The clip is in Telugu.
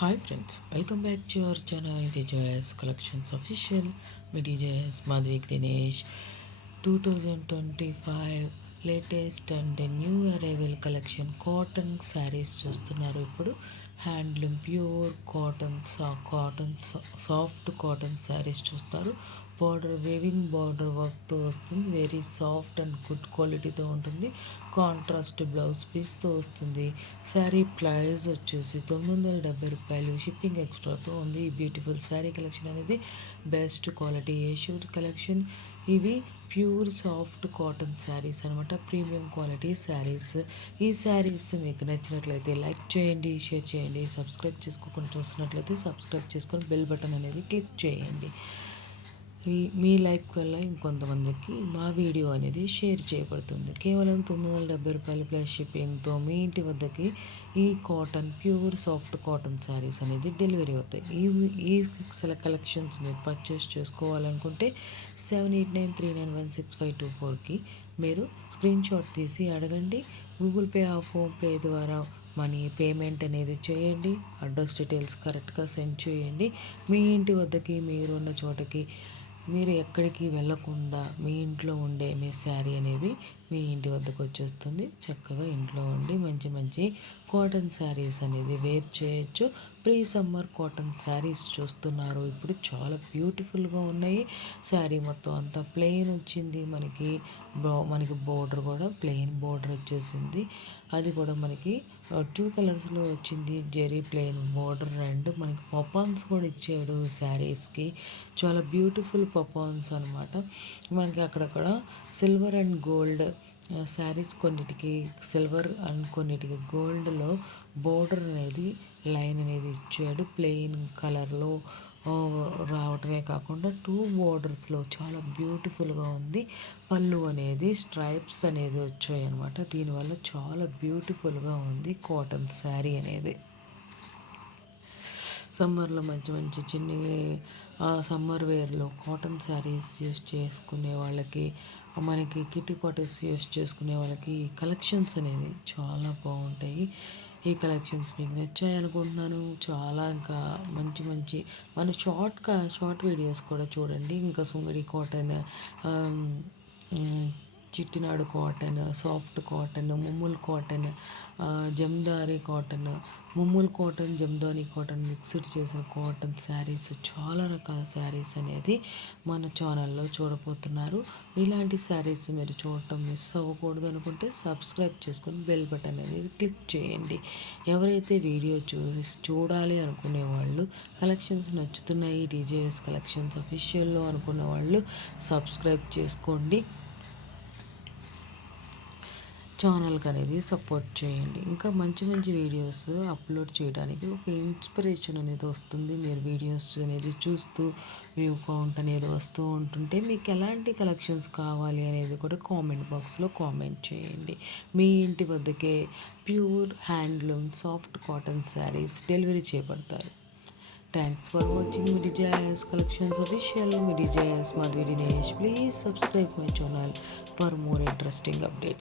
Hi friends, welcome back to our channel డిజైస్ కలెక్షన్స్ అఫీషియల్. మీ డిజైస్ Madhavi Dinesh. 2025 latest and new arrival collection cotton saris చూస్తున్నారు. ఇప్పుడు handloom pure cotton soft cotton saris చూస్తారు. బార్డర్ వేవింగ్ బార్డర్ వర్క్తో వస్తుంది. వెరీ సాఫ్ట్ అండ్ గుడ్ క్వాలిటీతో ఉంటుంది. కాంట్రాస్ట్ బ్లౌజ్ పీస్తో వస్తుంది. శారీ ప్రైస్ వచ్చేసి 970 రూపాయలు. షిప్పింగ్ ఎక్స్ట్రాతో ఉంది. ఈ బ్యూటిఫుల్ శారీ కలెక్షన్ అనేది బెస్ట్ క్వాలిటీ ఏష్యూర్ కలెక్షన్. ఇవి ప్యూర్ సాఫ్ట్ కాటన్ శారీస్ అనమాట. Premium quality saris. ఈ శారీస్ మీకు నచ్చినట్లయితే లైక్ చేయండి, షేర్ చేయండి. సబ్స్క్రైబ్ చేసుకోకుండా చూస్తున్నట్లయితే సబ్స్క్రైబ్ చేసుకొని బెల్ బటన్ అనేది క్లిక్ చేయండి. మీ లైక్ వల్ల ఇంకొంతమందికి మా వీడియో అనేది షేర్ చేయబడుతుంది. కేవలం 970 రూపాయలు ప్లస్ షిప్పింగ్తో మీ ఇంటి వద్దకి ఈ cotton pure soft cotton saris అనేది డెలివరీ అవుతాయి. ఈ కలెక్షన్స్ మీరు పర్చేస్ చేసుకోవాలనుకుంటే 7893916524కి మీరు స్క్రీన్ షాట్ తీసి అడగండి. గూగుల్ పే ఫోన్పే ద్వారా మనీ పేమెంట్ అనేది చేయండి. అడ్రస్ డీటెయిల్స్ కరెక్ట్గా సెండ్ చేయండి. మీ ఇంటి వద్దకి మీరున్న చోటకి మీరు ఎక్కడికి వెళ్ళకుండా మీ ఇంట్లో ఉండే మీ శారీ అనేది మీ ఇంటి వద్దకు వచ్చేస్తుంది. చక్కగా ఇంట్లో ఉండి మంచి మంచి కాటన్ శారీస్ అనేది వేర్ చేయొచ్చు. ప్రీ సమ్మర్ కాటన్ శారీస్ చూస్తున్నారు. ఇప్పుడు చాలా బ్యూటిఫుల్గా ఉన్నాయి. శారీ మొత్తం అంతా ప్లెయిన్ వచ్చింది. మనకి బోర్డర్ కూడా ప్లెయిన్ బోర్డర్ వచ్చేసింది. అది కూడా మనకి 2 కలర్స్లో వచ్చింది. జెరీ ప్లెయిన్ బోర్డర్ అండ్ మనకి పపాన్స్ కూడా ఇచ్చాడు శారీస్కి. చాలా బ్యూటిఫుల్ పపాన్స్ అనమాట. మనకి అక్కడక్కడ సిల్వర్ అండ్ గోల్డ్ శారీస్ కొన్నిటికి సిల్వర్ అండ్ కొన్నిటికి గోల్డ్లో బోర్డర్ అనేది లైన్ అనేది ఇచ్చాడు. ప్లెయిన్ కలర్లో రావటమే కాకుండా 2 బోర్డర్స్లో చాలా బ్యూటిఫుల్గా ఉంది. పళ్ళు అనేది స్ట్రైప్స్ అనేది వచ్చాయి అనమాట. దీనివల్ల చాలా బ్యూటిఫుల్గా ఉంది కాటన్ శారీ అనేది. సమ్మర్లో మంచి మంచి సమ్మర్ వేర్లో కాటన్ శారీస్ యూస్ చేసుకునే వాళ్ళకి, మనకి కిట్టి పార్టీస్ యూస్ చేసుకునే వాళ్ళకి ఈ కలెక్షన్స్ అనేది చాలా బాగుంటాయి. ఈ కలెక్షన్స్ మీకు నచ్చాయి అనుకుంటున్నాను. చాలా ఇంకా మంచి మంచి మన షార్ట్ వీడియోస్ కూడా చూడండి. ఇంకా Sungudi cotton, Chettinad cotton, soft cotton, Mummul cotton, Jamdani cotton, Mummul cotton, Jamdani cotton mixed చేసిన కాటన్ శారీస్, చాలా రకాల శారీస్ అనేది మన ఛానల్లో చూడబోతున్నారు. ఇలాంటి శారీస్ మీరు చూడటం మిస్ అవ్వకూడదు అనుకుంటే సబ్స్క్రైబ్ చేసుకొని బెల్ బటన్ అనేది క్లిక్ చేయండి. ఎవరైతే వీడియో చూడాలి అనుకునే వాళ్ళు, కలెక్షన్స్ నచ్చుతున్నాయి డిజేఎస్ కలెక్షన్స్ అఫీషియల్లో అనుకున్న వాళ్ళు సబ్స్క్రైబ్ చేసుకోండి. ఛానల్కి అనేది సపోర్ట్ చేయండి. ఇంకా మంచి మంచి వీడియోస్ అప్లోడ్ చేయడానికి ఒక ఇన్స్పిరేషన్ అనేది వస్తుంది. మీరు వీడియోస్ అనేది చూస్తూ వ్యూ కౌంట్ అనేది వస్తూ ఉంటుంటే మీకు ఎలాంటి కలెక్షన్స్ కావాలి అనేది కూడా కామెంట్ బాక్స్లో కామెంట్ చేయండి. మీ ఇంటి వద్దకే pure handloom soft cotton saris delivery చేయబడతాయి. Thanks for watching my DJS Collections Official. My DJS Madhuri Dinesh. Please subscribe my channel for more interesting updates.